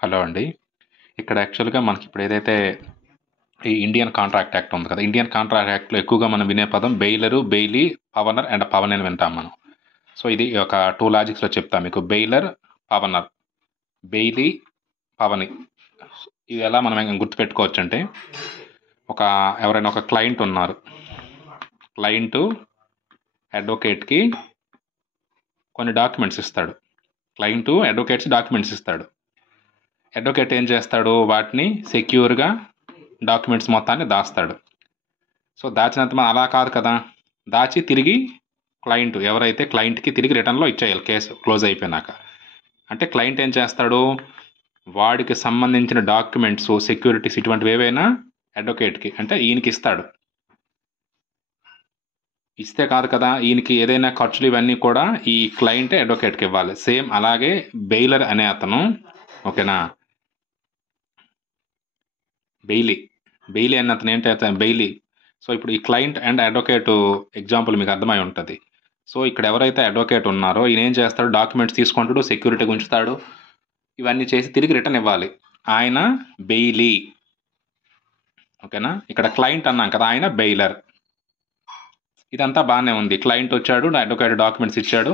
Hello అండి. ఇక్కడ యాక్చువల్‌గా మనకిప్పుడు ఏదైతే ఈ ఇండియన్ కాంట్రాక్ట్ యాక్ట్ ఉంది కదా! ఇండియన్ కాంట్రాక్ట్ యాక్ట్‌లో ఎక్కువగా మనం వినే పదం బెయిలరు, బెయిలీ, పవనర్ అండ్ పవన్ అని వింటాం మనం. సో, ఇది ఒక 2 లాజిక్స్‌లో చెప్తా మీకు. బెయిలర్, పవనర్. బెయిలీ, పవని. ఇవి ఎలా మనం గుర్తుపెట్టుకోవచ్చంటే, ఒక ఎవరైనా ఒక క్లయింట్ ఉన్నారు. క్లయింటు అడ్వకేట్‌కి కొన్ని డాక్యుమెంట్స్ ఇస్తాడు. క్లయింటు అడ్వకేట్స్ డాక్యుమెంట్స్ ఇస్తాడు. అడ్వకేట్ ఏం చేస్తాడు? వాటిని సెక్యూర్‌గా డాక్యుమెంట్స్ మొత్తాన్ని దాస్తాడు. సో, దాచినంత అలా కాదు కదా! దాచి తిరిగి ఎవరైతే క్లయింట్‌కి తిరిగి రిటర్న్‌లో ఇచ్చేయాలి కేసు క్లోజ్ అయిపోయినాక. అంటే క్లయింట్ ఏం చేస్తాడు? వాడికి సంబంధించిన డాక్యుమెంట్స్, సెక్యూరిటీస్ ఇటువంటివి ఏవైనా అడ్వకేట్‌కి అంటే ఈయనకి ఇస్తాడు. ఇస్తే కాదు కదా! ఈయనకి ఏదైనా ఖర్చులు ఇవన్నీ కూడా ఈ క్లయింటే అడ్వకేట్‌కి ఇవ్వాలి. సేమ్ అలాగే బెయిలర్ అనే అతను ఓకేనా? బెయిలీ అనే అతను ఏంటైతే బెయిలీ. సో, ఇప్పుడు ఈ క్లయింట్ అండ్ అడ్వకేట్ ఎగ్జాంపుల్ మీకు అర్థమై ఉంటది. సో, ఇక్కడ ఎవరైతే అడ్వకేట్ ఉన్నారో ఈయన ఏం చేస్తాడు? డాక్యుమెంట్స్ తీసుకుంటాడు, సెక్యూరిటీగా ఉంచుతాడు. ఇవన్నీ చేసి తిరిగి రిటర్న్ ఇవ్వాలి. ఆయన బెయిలీ. ఓకేనా? ఇక్కడ క్లయింట్ అన్నాం కదా! ఆయన బెయిలర్. ఇదంతా బానే ఉంది. క్లయింట్ వచ్చాడు, అడ్వకేట్ డాక్యుమెంట్స్ ఇచ్చాడు.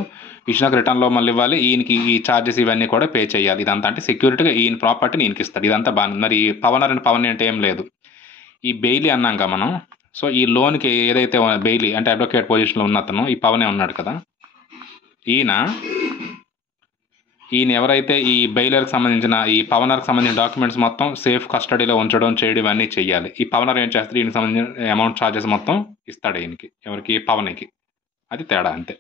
ఇచ్చినాక రిటర్న్‌లో మళ్ళీ ఇవ్వాలి. ఈయనకి ఈ చార్జెస్ ఇవన్నీ కూడా పే చేయాలి. ఇదంతా అంటే సెక్యూరిటీగా ఈయన ప్రాపర్టీని ఈయనకిస్తాడు. ఇదంతా బానే ఉంది. మరి పవనర్ అండ్ పవని అంటే ఏం లేదు. ఈ బెయిలీ అన్నాంగా మనం. సో, ఈ లోన్‌కి ఏదైతే బెయిలీ అంటే అడ్వకేట్ పొజిషన్‌లో ఉన్నతను ఈ పవనే ఉన్నాడు కదా! ఈయన ఎవరైతే ఈ బెయిలర్‌కి సంబంధించిన ఈ పవనర్‌కి సంబంధించిన డాక్యుమెంట్స్ మొత్తం సేఫ్ కస్టడీలో ఉంచడం, చేయడం ఇవన్నీ చెయ్యాలి. ఈ పవనర్ ఏం చేస్తాడు? ఈయనకి సంబంధించిన అమౌంట్ చార్జెస్ మొత్తం ఇస్తాడు ఈయనకి. ఎవరికి? పవనికి. అది తేడా అంతే.